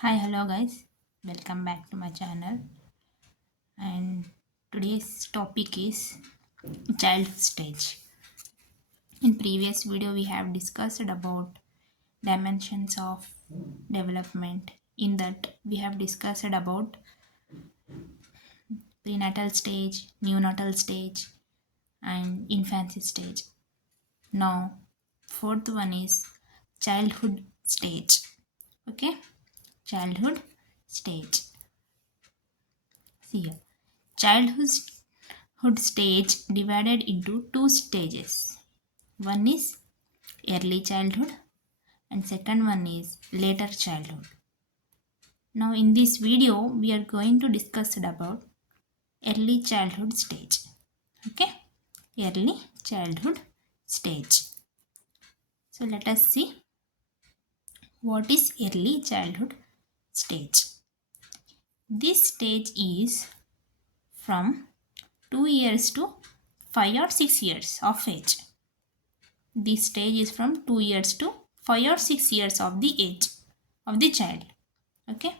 Hi, hello guys. Welcome back to my channel. And today's topic is child stage. In previous video, we have discussed about dimensions of development. In that, we have discussed about prenatal stage, neonatal stage, and infancy stage. Now, fourth one is childhood stage. Okay, childhood stage. See here, childhood stage divided into two stages. One is early childhood and second one is later childhood. Now in this video we are going to discuss about early childhood stage. Okay? Early childhood stage. So let us see what is early childhood stage. This stage is from 2 years to 5 or 6 years of age. This stage is from 2 years to 5 or 6 years of the age of the child. Okay.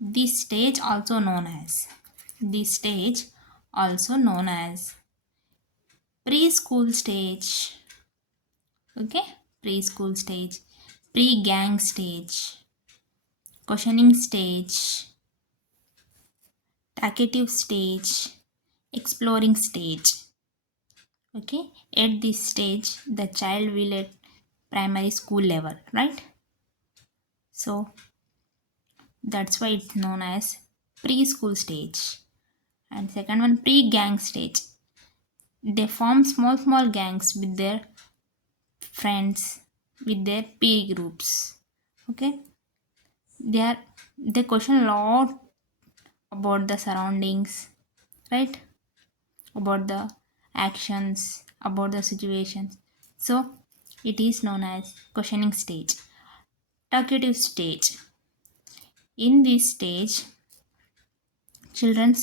This stage also known as preschool stage. Okay. Preschool stage, pre-gang stage, questioning stage, talkative stage, exploring stage. Okay. At this stage, the child will at primary school level, right? So that's why it's known as preschool stage. And second one, pre-gang stage. They form small gangs with their friends, with their peer groups. Okay, they question a lot about the surroundings, right? About the actions, about the situations. So it is known as questioning stage. Talkative stage. In this stage, children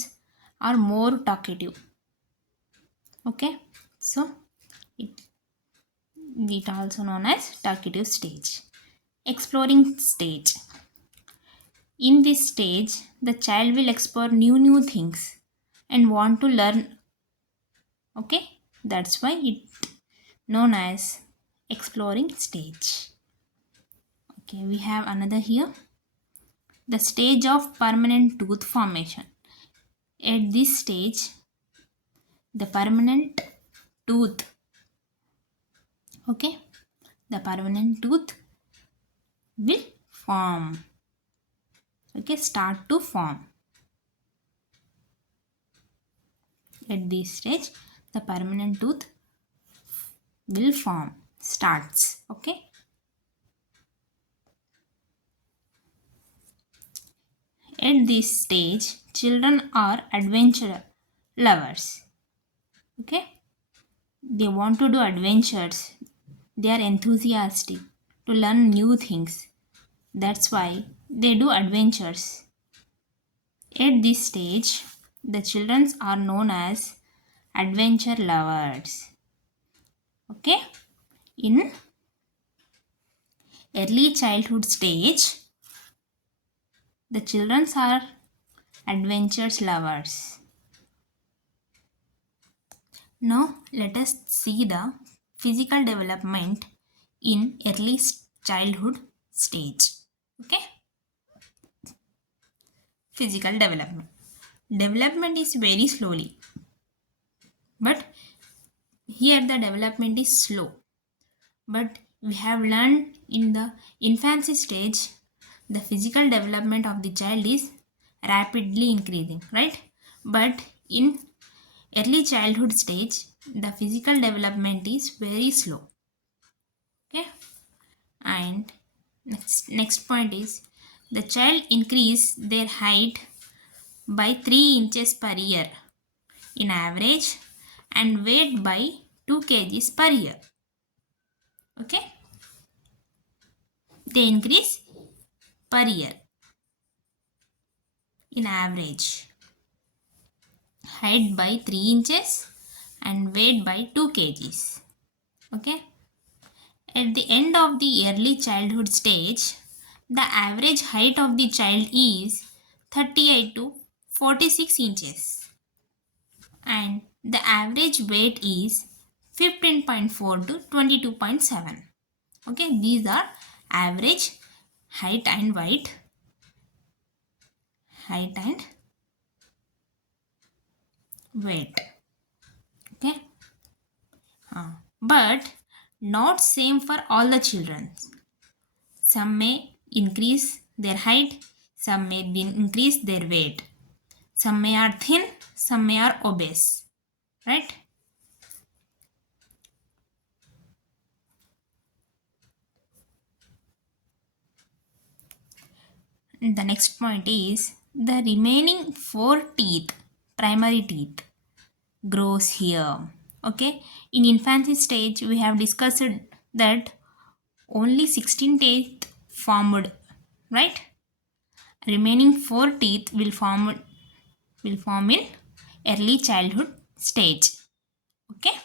are more talkative. Okay, so it also known as talkative stage. Exploring stage. In this stage, the child will explore new things and want to learn. Okay, that's why it known as exploring stage. Okay, we have another here. The stage of permanent tooth formation. At this stage, the permanent tooth, okay, the permanent tooth will form. Okay, start to form. At this stage, the permanent tooth will form, starts. Okay. At this stage, children are adventure lovers. Okay. They want to do adventures. They are enthusiastic to learn new things. That's why they do adventures. At this stage, the children are known as adventure lovers. Okay. In early childhood stage, the children are adventures lovers. Now let us see the physical development in early childhood stage. Okay. Physical development. Development is very slowly, but here the development is slow. But we have learned in the infancy stage, the physical development of the child is rapidly increasing, right? But in early childhood stage, the physical development is very slow. Okay. And next point is the child increase their height by 3 inches per year in average and weight by 2 kgs per year. Okay. They increase per year in average. Height by 3 inches and weight by 2 kgs. Okay. At the end of the early childhood stage, The average height of the child is 38 to 46 inches and the average weight is 15.4 to 22.7. Okay, these are average height and weight. Okay, but not same for all the children. Some may increase their height, some may increase their weight. Some may are thin, some may are obese, right? The next point is the remaining 4 teeth, primary teeth, grows here. Okay, in infancy stage we have discussed that only 16 teeth formed, right? Remaining 4 teeth will form in early childhood stage. Okay,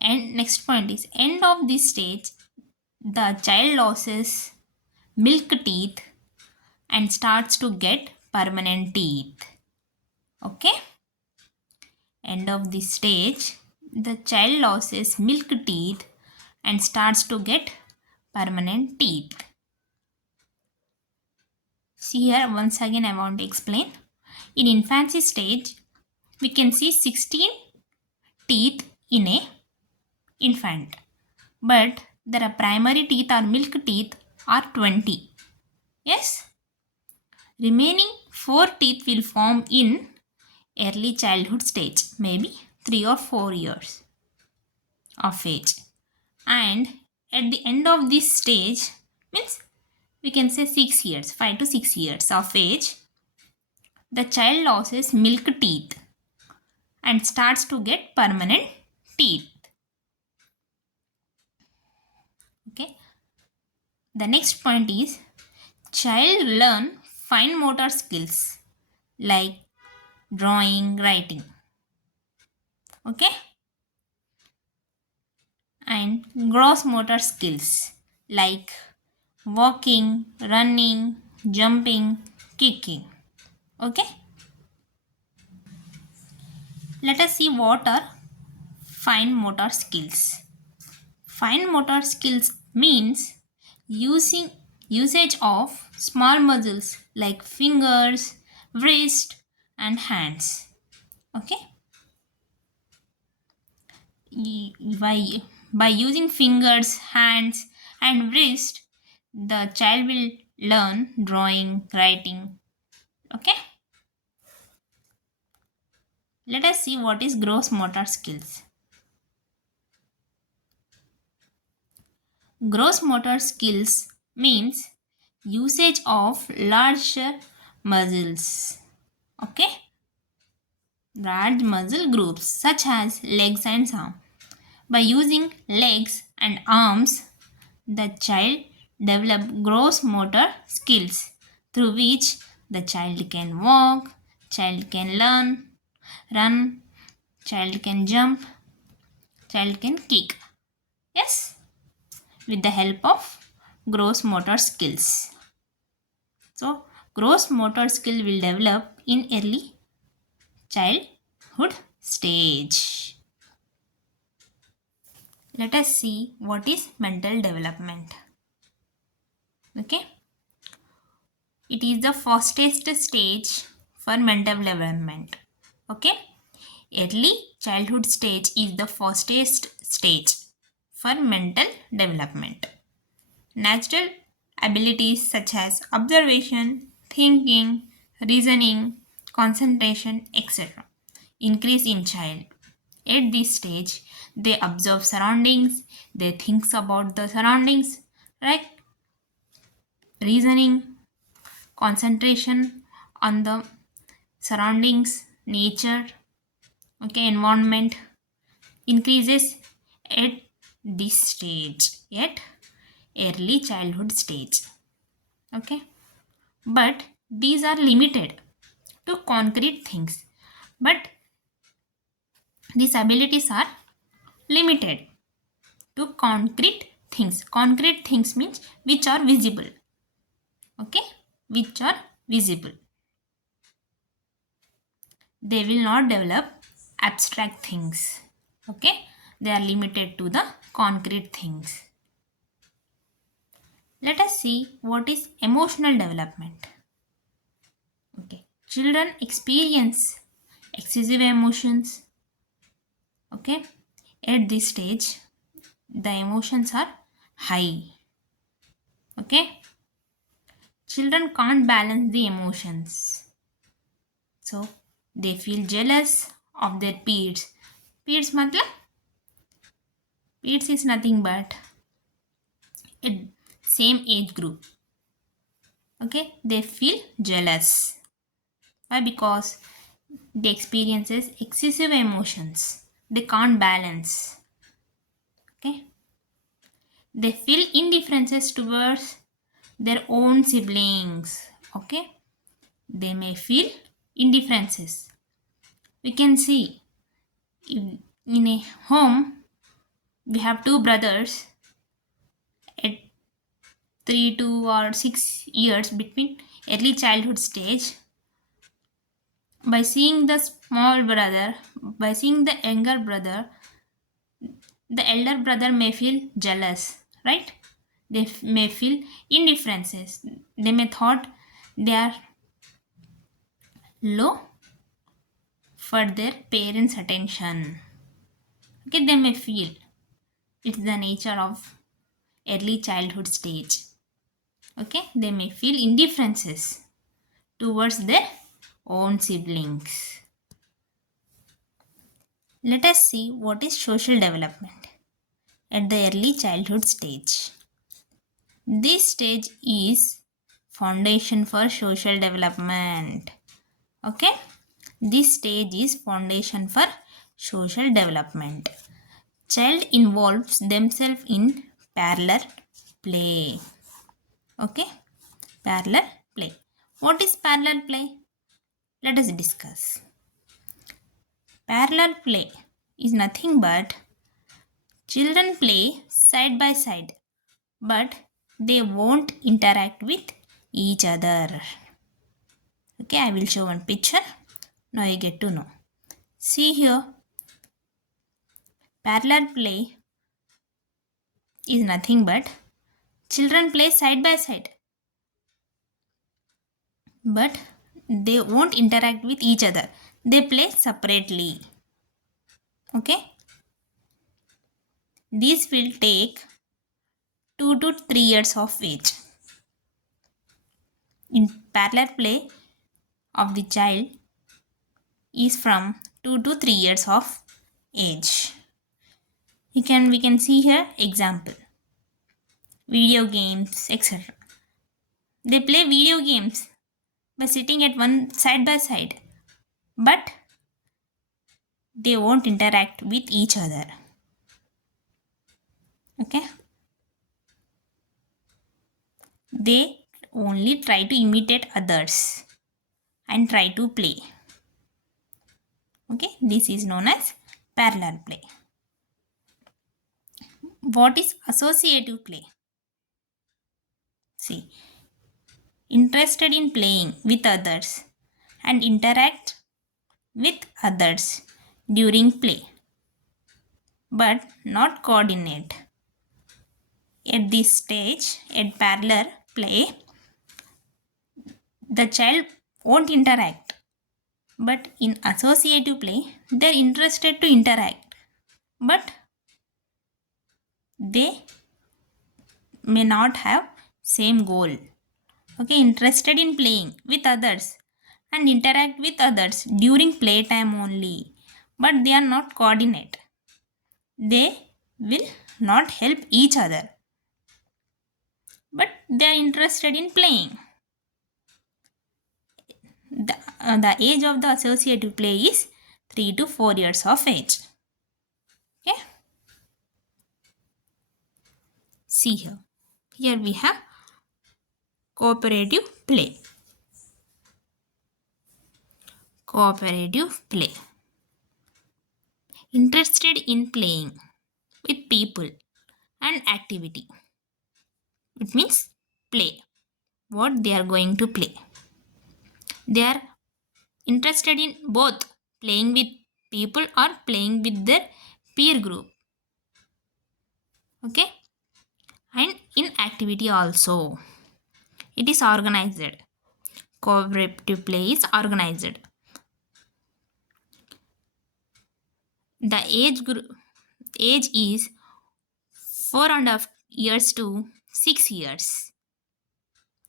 and next point is end of this stage the child loses milk teeth and starts to get permanent teeth. Okay, end of this stage the child loses milk teeth and starts to get permanent teeth. See here, once again I want to explain. In infancy stage we can see 16 teeth in a infant, but there are primary teeth or milk teeth are 20. Yes, remaining 4 teeth will form in early childhood stage, maybe 3 or 4 years of age. And at the end of this stage, means we can say 6 years, 5 to 6 years of age, the child loses milk teeth and starts to get permanent teeth. Okay. The next point is child learn fine motor skills like drawing, writing. Okay, and gross motor skills like walking, running, jumping, kicking. Okay, let us see what are fine motor skills. Fine motor skills means usage of small muscles like fingers, wrist and hands. Okay, by using fingers, hands and wrist the child will learn drawing, writing. Okay, let us see what is gross motor skills. Gross motor skills means usage of larger muscles. Okay, large muscle groups such as legs and arms. By using legs and arms the child develop gross motor skills through which the child can walk, child can learn, run, child can jump, child can kick. Yes, with the help of gross motor skills. So, gross motor skill will develop in early childhood stage. Let us see what is mental development. Okay, it is the fastest stage for mental development. Okay, early childhood stage is the fastest stage for mental development. Natural abilities such as observation, thinking, reasoning, concentration, etc. increase in child. At this stage, they observe surroundings, they think about the surroundings, right? Reasoning, concentration on the surroundings, nature, okay, environment increases at this stage, at early childhood stage. Okay, but these are limited to concrete things, but these abilities are limited. to concrete things. Concrete things means which are visible. Okay, which are visible. They will not develop abstract things. Okay, they are limited to the concrete things. Let us see what is emotional development. Okay, children experience excessive emotions. Okay, at this stage, the emotions are high. Okay, children can't balance the emotions. So, they feel jealous of their peers. Peers matlab? Peers is nothing but a same age group. Okay, they feel jealous. Why? Because they experiences excessive emotions. They can't balance. Okay, they feel indifferences towards their own siblings. Okay, they may feel indifferences. We can see in a home we have two brothers at 3 to or 6 years between early childhood stage. By seeing the small brother, by seeing the younger brother, the elder brother may feel jealous, right? They may feel indifferences. They may thought they are low for their parents attention. Okay, they may feel. It's the nature of early childhood stage. Okay, they may feel indifferences towards their own siblings. Let us see what is social development at the early childhood stage. This stage is foundation for social development. Okay, this stage is foundation for social development. Child involves themselves in parallel play. Okay, parallel play. What is parallel play? Let us discuss. Parallel play is nothing but children play side by side, but they won't interact with each other. Okay, I will show one picture. Now you get to know. See here, parallel play is nothing but children play side by side, but they won't interact with each other. They play separately. Okay, this will take 2 to 3 years of age. In parallel play of the child is from 2 to 3 years of age. We can see here example. Video games, etc. They play video games by sitting at one side by side, but they won't interact with each other. Okay, they only try to imitate others and try to play. Okay, this is known as parallel play. What is associative play? See, interested in playing with others and interact with others during play, but not coordinate. At this stage, at parallel play, the child won't interact, but in associative play, they're interested to interact, but they may not have same goal. Okay, interested in playing with others and interact with others during playtime only, but they are not coordinate. They will not help each other, but they are interested in playing. The age of the associative play is 3 to 4 years of age. Okay, see here. Here we have cooperative play. Cooperative play. Interested in playing with people and activity. It means play, what they are going to play. They are interested in both playing with people or playing with their peer group. Okay, and in activity also it is organized. Cooperative play is organized. The age is 4.5 years to 6 years.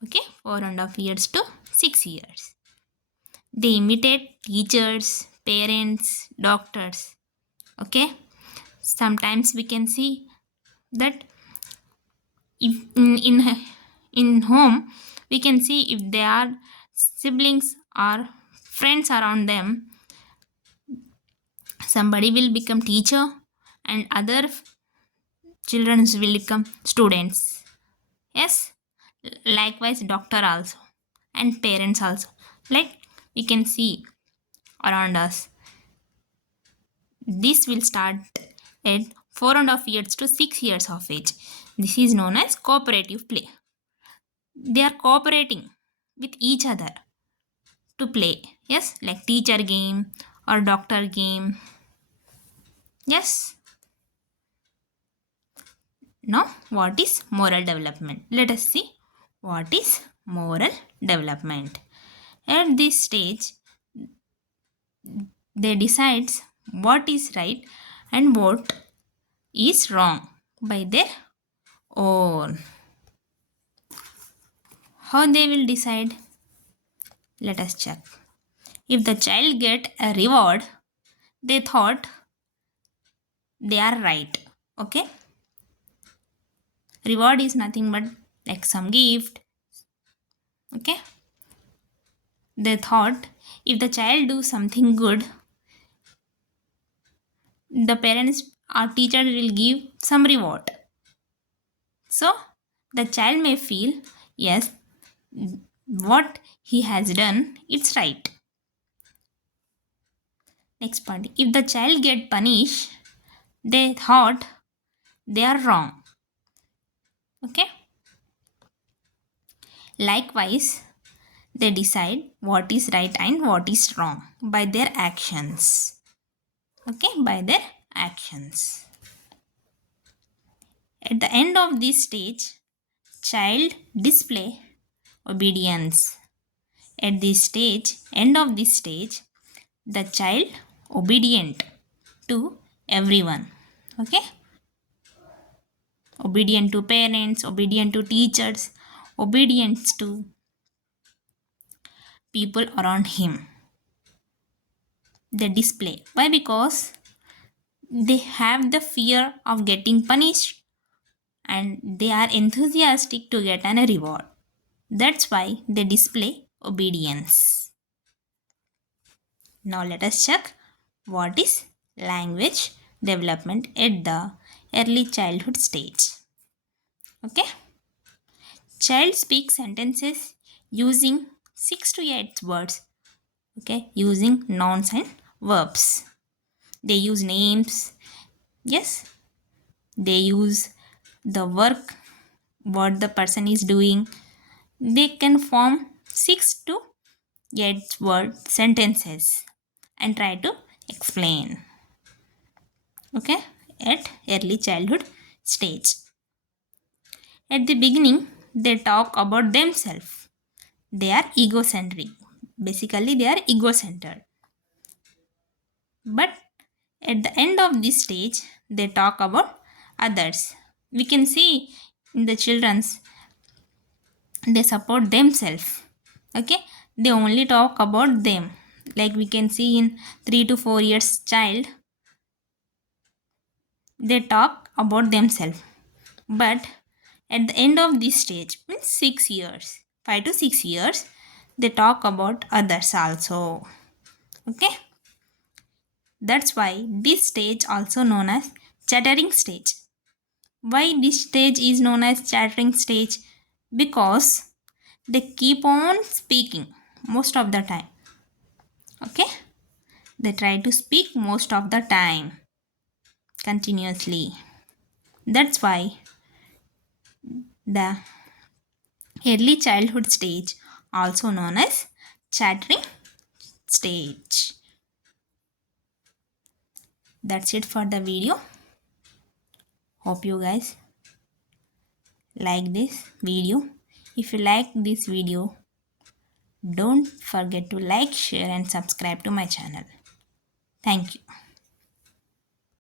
Okay, 4.5 years to 6 years. They imitate teachers, parents, doctors. Okay, sometimes we can see that if in home we can see if there are siblings or friends around them, somebody will become teacher and other children will become students. Yes, likewise doctor also and parents also, like we can see around us. This will start at 4.5 years to 6 years of age. This is known as cooperative play. They are cooperating with each other to play. Yes, like teacher game or doctor game. Yes. Now, what is moral development? Let us see what is moral development. At this stage, they decide what is right and what is wrong by their own. How they will decide? Let us check. If the child get a reward, they thought they are right. Okay? Reward is nothing but like some gift. Okay? They thought if the child do something good, the parents or teacher will give some reward. So the child may feel, yes, what he has done, it's right. Next point. If the child get punished, they thought they are wrong. Okay? Likewise, they decide what is right and what is wrong by their actions. Okay? By their actions. At the end of this stage, child display obedience. At this stage, end of this stage, the child obedient to everyone. Okay? Obedient to parents, obedient to teachers, obedience to people around him. They display. Why? Because they have the fear of getting punished and they are enthusiastic to get a reward. That's why they display obedience. Now let us check what is language development at the early childhood stage. Okay? Child speaks sentences using 6 to 8 words. Okay? Using nouns and verbs. They use names. Yes? They use the work, what the person is doing. They can form 6 to 8 word sentences and try to explain. Okay, at early childhood stage. At the beginning, they talk about themselves. They are egocentric. Basically, they are ego-centered. But at the end of this stage, they talk about others. We can see in the children's, they support themselves. Okay, they only talk about them. Like we can see in 3 to 4 years child, they talk about themselves. But at the end of this stage, means 6 years, 5 to 6 years, they talk about others also. Okay, that's why this stage also known as chattering stage. Why this stage is known as chattering stage? Because they keep on speaking most of the time. Okay, they try to speak most of the time continuously. That's why the early childhood stage, also known as chattering stage. That's it for the video. Hope you guys like this video. If you like this video, don't forget to like, share and subscribe to my channel. Thank you.